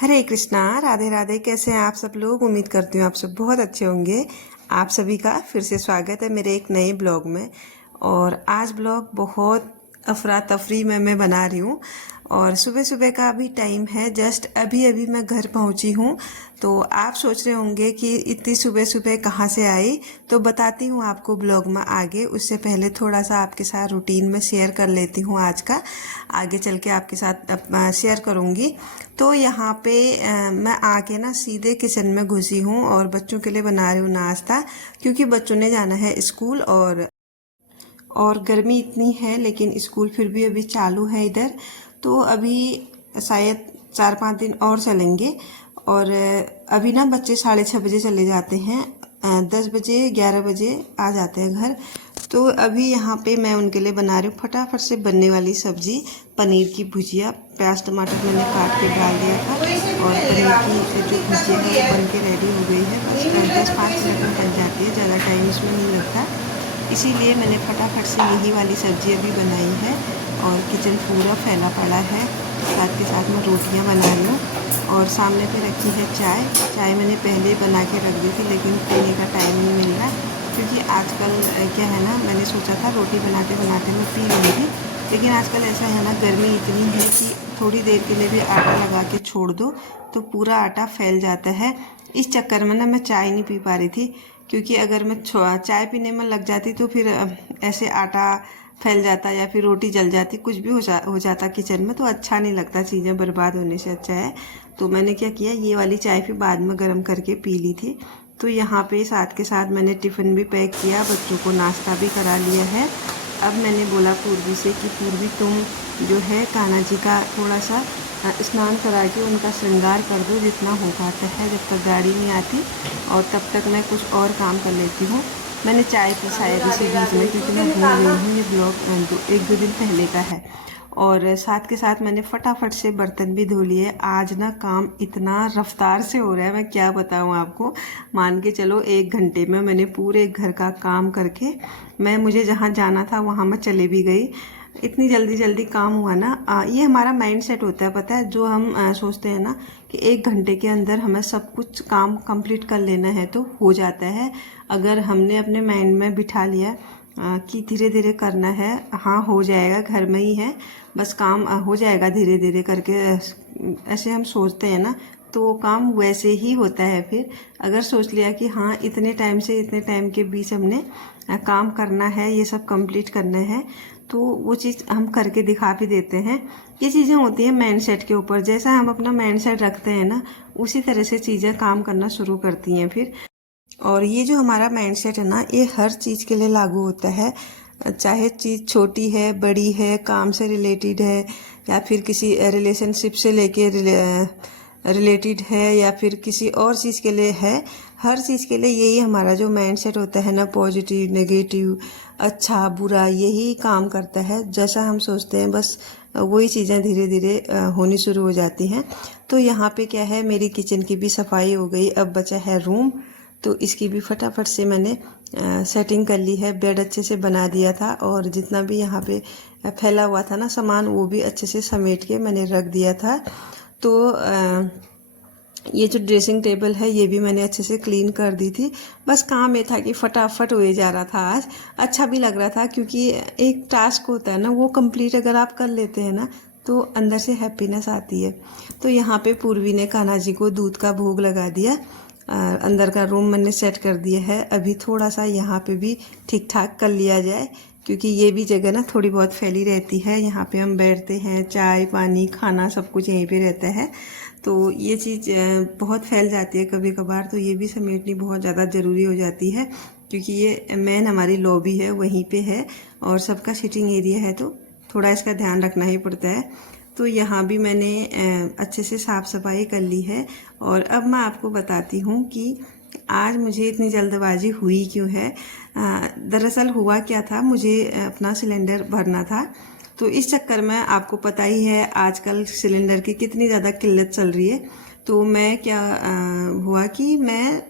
हरे कृष्णा, राधे राधे। कैसे हैं आप सब लोग? उम्मीद करती हूँ आप सब बहुत अच्छे होंगे। आप सभी का फिर से स्वागत है मेरे एक नए ब्लॉग में। और आज ब्लॉग बहुत अफरा तफरी में मैं बना रही हूँ और सुबह सुबह का अभी टाइम है। जस्ट अभी अभी मैं घर पहुँची हूँ। तो आप सोच रहे होंगे कि इतनी सुबह सुबह कहाँ से आई, तो बताती हूँ आपको ब्लॉग में आगे। उससे पहले थोड़ा सा आपके साथ रूटीन में शेयर कर लेती हूँ आज का, आगे चल के आपके साथ शेयर करूँगी। तो यहाँ पे मैं आके ना सीधे किचन में घुसी हूँ और बच्चों के लिए बना रही हूँ नाश्ता, क्योंकि बच्चों ने जाना है स्कूल। और गर्मी इतनी है लेकिन स्कूल फिर भी अभी चालू है इधर, तो अभी शायद 4-5 दिन और चलेंगे। और अभी ना बच्चे 6:30 बजे चले जाते हैं, 10 बजे 11 बजे आ जाते हैं घर। तो अभी यहाँ पे मैं उनके लिए बना रही हूँ फटाफट से बनने वाली सब्जी, पनीर की भुजिया। प्याज टमाटर मैंने काट के डाल दिया था और पनीर की जो भुजिया है वो बन के रेडी हो गई है। बस 10-5 मिनट में बन जाती है, ज़्यादा टाइम इसमें नहीं लगता। इसीलिए मैंने फटाफट से यही वाली सब्जी अभी बनाई है और किचन पूरा फैला पड़ा है। साथ के साथ मैं रोटियां बना रही हूँ और सामने पे रखी है चाय मैंने पहले बना के रख दी थी, लेकिन पीने का टाइम नहीं मिल रहा, क्योंकि आजकल क्या है ना, मैंने सोचा था रोटी बनाते बनाते मैं पी लूँगी, लेकिन आजकल ऐसा है ना, गर्मी इतनी है कि थोड़ी देर के लिए भी आटा लगा के छोड़ दो तो पूरा आटा फैल जाता है। इस चक्कर में ना मैं चाय नहीं पी पा रही थी, क्योंकि अगर मैं चाय पीने में लग जाती तो फिर ऐसे आटा फैल जाता या फिर रोटी जल जाती, कुछ भी हो जाता किचन में, तो अच्छा नहीं लगता, चीज़ें बर्बाद होने से अच्छा है। तो मैंने क्या किया, ये वाली चाय फिर बाद में गर्म करके पी ली थी। तो यहाँ पे साथ के साथ मैंने टिफ़िन भी पैक किया, बच्चों को नाश्ता भी करा लिया है। अब मैंने बोला पूर्वी से कि पूर्वी तुम जो है कान्हा जी का थोड़ा सा स्नान करा के उनका श्रृंगार कर दो जितना हो पाता है, जब तक गाड़ी नहीं आती, और तब तक मैं कुछ और काम कर लेती हूँ। मैंने चाय पी शायद इसी बीच में, क्योंकि मैं भूल गई हूँ, ये ब्लॉग 1-2 दिन पहले का है। और साथ के साथ मैंने फटाफट से बर्तन भी धो लिए। आज ना काम इतना रफ्तार से हो रहा है, मैं क्या बताऊँ आपको। मान के चलो 1 घंटे में मैंने पूरे घर का काम करके मुझे जहाँ जाना था वहाँ मैं चले भी गई। इतनी जल्दी जल्दी काम हुआ ना। ये हमारा माइंड सेट होता है, पता है, जो हम सोचते हैं ना कि 1 घंटे के अंदर हमें सब कुछ काम कंप्लीट कर लेना है तो हो जाता है। अगर हमने अपने माइंड में बिठा लिया कि धीरे धीरे करना है, हाँ हो जाएगा, घर में ही है, बस काम हो जाएगा धीरे धीरे करके, ऐसे हम सोचते हैं ना, तो काम वैसे ही होता है। फिर अगर सोच लिया कि हाँ इतने टाइम से इतने टाइम के बीच हमने काम करना है, ये सब कंप्लीट करना है, तो वो चीज़ हम करके दिखा भी देते हैं। ये चीज़ें होती हैं माइंड सेट के ऊपर, जैसा हम अपना माइंड सेट रखते हैं ना, उसी तरह से चीज़ें काम करना शुरू करती हैं फिर। और ये जो हमारा माइंड सेट है ना, ये हर चीज़ के लिए लागू होता है, चाहे चीज़ छोटी है बड़ी है, काम से रिलेटेड है या फिर किसी रिलेशनशिप से लेके रिलेटेड है या फिर किसी और चीज़ के लिए है। हर चीज़ के लिए यही हमारा जो माइंड सेट होता है ना, पॉजिटिव नेगेटिव अच्छा बुरा, यही काम करता है। जैसा हम सोचते हैं बस वही चीज़ें धीरे धीरे होनी शुरू हो जाती हैं। तो यहाँ पे क्या है, मेरी किचन की भी सफाई हो गई, अब बचा है रूम, तो इसकी भी फटाफट से मैंने सेटिंग कर ली है। बेड अच्छे से बना दिया था और जितना भी यहाँ पे फैला हुआ था ना सामान, वो भी अच्छे से समेट के मैंने रख दिया था। तो ये जो ड्रेसिंग टेबल है ये भी मैंने अच्छे से क्लीन कर दी थी। बस काम ये था कि फटाफट हो जा रहा था आज, अच्छा भी लग रहा था, क्योंकि एक टास्क होता है ना, वो कंप्लीट अगर आप कर लेते हैं ना तो अंदर से हैप्पीनेस आती है। तो यहाँ पे पूर्वी ने कान्हा जी को दूध का भोग लगा दिया। अंदर का रूम मैंने सेट कर दिया है। अभी थोड़ा सा यहाँ पे भी ठीक ठाक कर लिया जाए, क्योंकि ये भी जगह ना थोड़ी बहुत फैली रहती है। यहाँ पे हम बैठते हैं, चाय पानी खाना सब कुछ यहीं पे रहता है, तो ये चीज़ बहुत फैल जाती है कभी कभार, तो ये भी समेटनी बहुत ज़्यादा ज़रूरी हो जाती है, क्योंकि ये मेन हमारी लॉबी है वहीं पे है और सबका सिटिंग एरिया है, तो थोड़ा इसका ध्यान रखना ही पड़ता है। तो यहाँ भी मैंने अच्छे से साफ़ सफाई कर ली है। और अब मैं आपको बताती हूँ कि आज मुझे इतनी जल्दबाजी हुई क्यों है। दरअसल हुआ क्या था, मुझे अपना सिलेंडर भरना था, तो इस चक्कर में आपको पता ही है आजकल सिलेंडर की कितनी ज़्यादा किल्लत चल रही है। तो मैं क्या हुआ कि मैं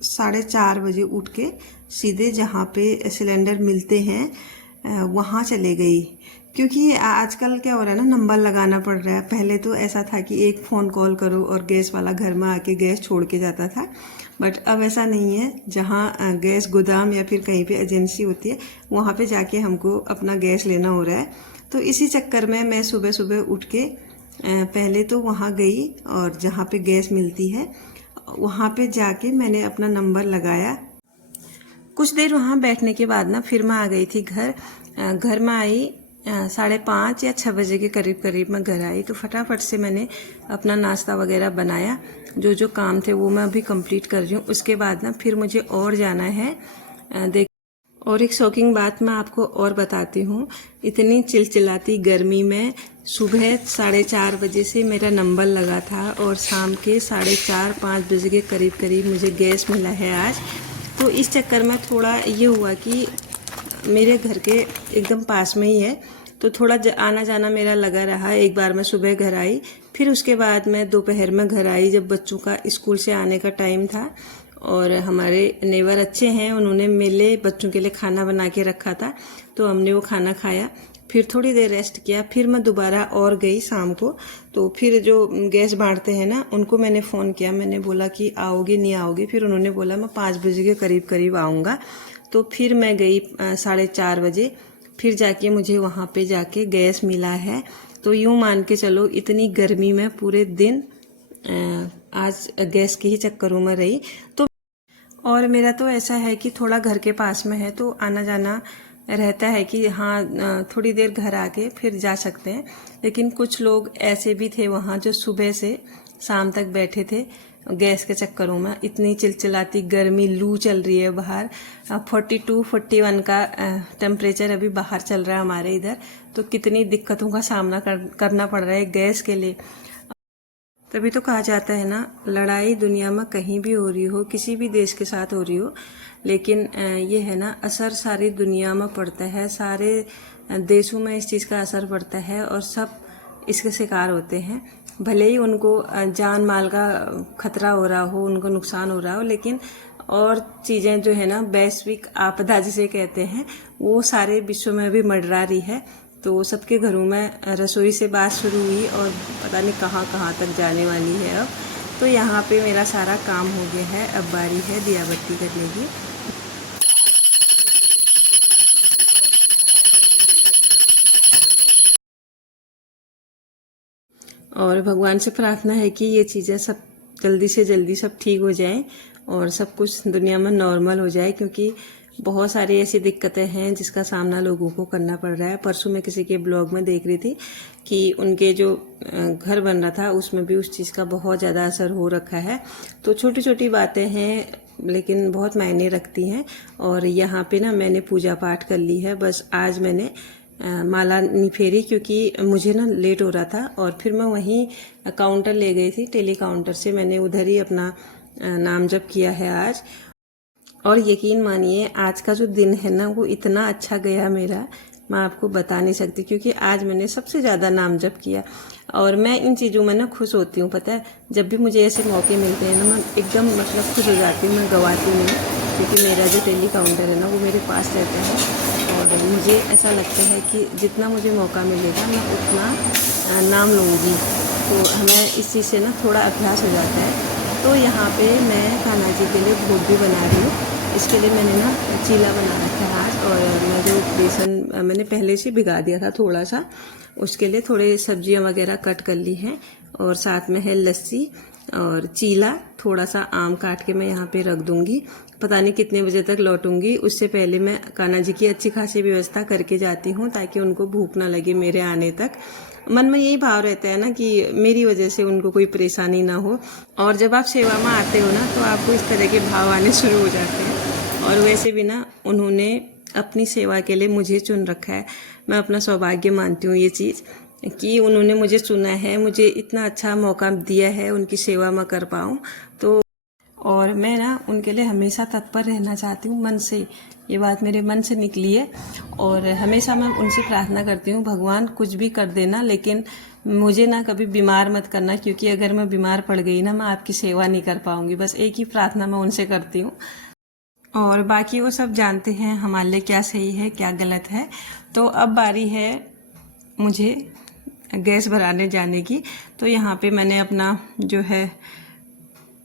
4:30 बजे उठ के सीधे जहाँ पे सिलेंडर मिलते हैं वहाँ चले गई, क्योंकि आजकल क्या हो रहा है ना, नंबर लगाना पड़ रहा है। पहले तो ऐसा था कि एक फ़ोन कॉल करो और गैस वाला घर में आके गैस छोड़ के जाता था, बट अब ऐसा नहीं है। जहाँ गैस गोदाम या फिर कहीं पे एजेंसी होती है, वहाँ पे जाके हमको अपना गैस लेना हो रहा है। तो इसी चक्कर में मैं सुबह सुबह उठ के पहले तो वहाँ गई और जहाँ पे गैस मिलती है वहाँ पे जाके मैंने अपना नंबर लगाया। कुछ देर वहाँ बैठने के बाद ना फिर मैं आ गई थी घर। घर में आई 5:30 या 6 बजे के करीब करीब मैं घर आई। तो फटाफट से मैंने अपना नाश्ता वगैरह बनाया। जो जो काम थे वो मैं अभी कंप्लीट कर रही हूँ। उसके बाद ना फिर मुझे और जाना है देख। और एक शॉकिंग बात मैं आपको और बताती हूँ। इतनी चिलचिलाती गर्मी में सुबह 4:30 बजे से मेरा नंबर लगा था और शाम के 4:30-5 बजे के करीब करीब मुझे गैस मिला है आज। तो इस चक्कर में थोड़ा ये हुआ कि मेरे घर के एकदम पास में ही है, तो थोड़ा आना जाना मेरा लगा रहा। एक बार मैं सुबह घर आई, फिर उसके बाद मैं दोपहर में घर आई जब बच्चों का स्कूल से आने का टाइम था। और हमारे नेबर अच्छे हैं, उन्होंने मेरे बच्चों के लिए खाना बना के रखा था, तो हमने वो खाना खाया। फिर थोड़ी देर रेस्ट किया, फिर मैं दोबारा और गई शाम को। तो फिर जो गैस बांटते हैं ना, उनको मैंने फ़ोन किया। मैंने बोला कि आओगे नहीं आओगे, फिर उन्होंने बोला मैं 5 बजे के करीब करीब आऊँगा। तो फिर मैं गई 4:30 बजे, फिर जाके मुझे वहाँ पे जाके गैस मिला है। तो यूँ मान के चलो इतनी गर्मी में पूरे दिन आज गैस के ही चक्करों में रही। तो और मेरा तो ऐसा है कि थोड़ा घर के पास में है तो आना जाना रहता है कि हाँ थोड़ी देर घर आके फिर जा सकते हैं। लेकिन कुछ लोग ऐसे भी थे वहाँ जो सुबह से शाम तक बैठे थे गैस के चक्करों में। इतनी चिलचिलाती गर्मी, लू चल रही है बाहर, 42-41 का टेम्परेचर अभी बाहर चल रहा है हमारे इधर। तो कितनी दिक्कतों का सामना करना पड़ रहा है गैस के लिए। तभी तो कहा जाता है ना, लड़ाई दुनिया में कहीं भी हो रही हो, किसी भी देश के साथ हो रही हो, लेकिन ये है ना, असर सारी दुनिया में पड़ता है, सारे देशों में इस चीज़ का असर पड़ता है और सब इसके शिकार होते हैं। भले ही उनको जान माल का खतरा हो रहा हो, उनको नुकसान हो रहा हो, लेकिन और चीज़ें जो है ना, वैश्विक आपदा जिसे कहते हैं, वो सारे विश्व में भी मंडरा रही है। तो सबके घरों में रसोई से बात शुरू हुई और पता नहीं कहाँ कहाँ तक जाने वाली है अब। तो यहाँ पे मेरा सारा काम हो गया है, अब बारी है दिया बत्ती करने की। और भगवान से प्रार्थना है कि ये चीज़ें सब जल्दी से जल्दी सब ठीक हो जाएं और सब कुछ दुनिया में नॉर्मल हो जाए, क्योंकि बहुत सारी ऐसी दिक्कतें हैं जिसका सामना लोगों को करना पड़ रहा है। परसों मैं किसी के ब्लॉग में देख रही थी कि उनके जो घर बन रहा था उसमें भी उस चीज़ का बहुत ज़्यादा असर हो रखा है। तो छोटी छोटी बातें हैं लेकिन बहुत मायने रखती हैं। और यहाँ पे ना मैंने पूजा पाठ कर ली है, बस आज मैंने माला नहीं फेरी क्योंकि मुझे ना लेट हो रहा था। और फिर मैं वहीं काउंटर ले गई थी, टेली काउंटर से मैंने उधर ही अपना नाम जप किया है आज। और यकीन मानिए आज का जो दिन है ना, वो इतना अच्छा गया मेरा, मैं आपको बता नहीं सकती, क्योंकि आज मैंने सबसे ज़्यादा नाम जप किया। और मैं इन चीज़ों में ना खुश होती हूँ, पता है, जब भी मुझे ऐसे मौके मिलते हैं ना, मैं एकदम मतलब खुश हो जाती हूँ, मैं गवाती नहीं, क्योंकि मेरा जो टेली काउंटर है ना वो मेरे पास रहता है। और मुझे ऐसा लगता है कि जितना मुझे मौका मिलेगा मैं उतना नाम लूँगी, तो हमें इस चीज़ से ना थोड़ा अभ्यास हो जाता है। तो यहाँ पे मैं कान्हा जी के लिए भोग भी बना रही हूँ। इसके लिए मैंने ना चीला बना रखा है आज, और मैं जो बेसन मैंने पहले से भिगा दिया था थोड़ा सा, उसके लिए थोड़े सब्जियां वगैरह कट कर ली हैं। और साथ में है लस्सी और चीला, थोड़ा सा आम काट के मैं यहाँ पे रख दूंगी। पता नहीं कितने बजे तक लौटूंगी, उससे पहले मैं कान्हा जी की अच्छी खासी व्यवस्था करके जाती हूँ ताकि उनको भूख ना लगे मेरे आने तक। मन में यही भाव रहता है ना कि मेरी वजह से उनको कोई परेशानी ना हो। और जब आप सेवा में आते हो ना, तो आपको इस तरह के भाव आने शुरू हो जाते हैं। और वैसे भी ना उन्होंने अपनी सेवा के लिए मुझे चुन रखा है। मैं अपना सौभाग्य मानती हूँ ये चीज़ कि उन्होंने मुझे चुना है, मुझे इतना अच्छा मौका दिया है उनकी सेवा में कर पाऊँ। तो और मैं ना उनके लिए हमेशा तत्पर रहना चाहती हूँ मन से, ये बात मेरे मन से निकली है। और हमेशा मैं उनसे प्रार्थना करती हूँ, भगवान कुछ भी कर देना, लेकिन मुझे ना कभी बीमार मत करना, क्योंकि अगर मैं बीमार पड़ गई ना, मैं आपकी सेवा नहीं कर पाऊंगी। बस एक ही प्रार्थना मैं उनसे करती हूँ। और बाकी वो सब जानते हैं हमारे लिए क्या सही है क्या गलत है। तो अब बारी है मुझे गैस भराने जाने की। तो यहाँ पे मैंने अपना जो है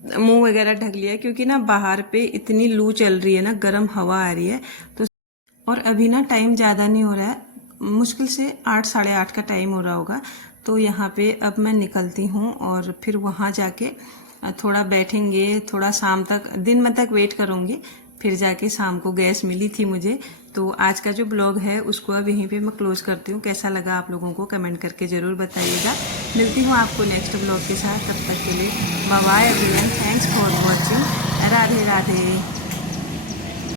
मुंह वगैरह ढक लिया, क्योंकि ना बाहर पे इतनी लू चल रही है ना, गर्म हवा आ रही है। तो और अभी ना टाइम ज़्यादा नहीं हो रहा है, मुश्किल से 8 साढ़े 8 का टाइम हो रहा होगा। तो यहाँ पे अब मैं निकलती हूँ और फिर वहाँ जाके थोड़ा बैठेंगे, थोड़ा शाम तक दिन में तक वेट करूँगी, फिर जाके शाम को गैस मिली थी मुझे। तो आज का जो ब्लॉग है उसको अब यहीं पे मैं क्लोज करती हूँ। कैसा लगा आप लोगों को कमेंट करके ज़रूर बताइएगा। मिलती हूँ आपको नेक्स्ट ब्लॉग के साथ, तब तक के लिए bye bye everyone, thanks for watching, Radhe Radhe.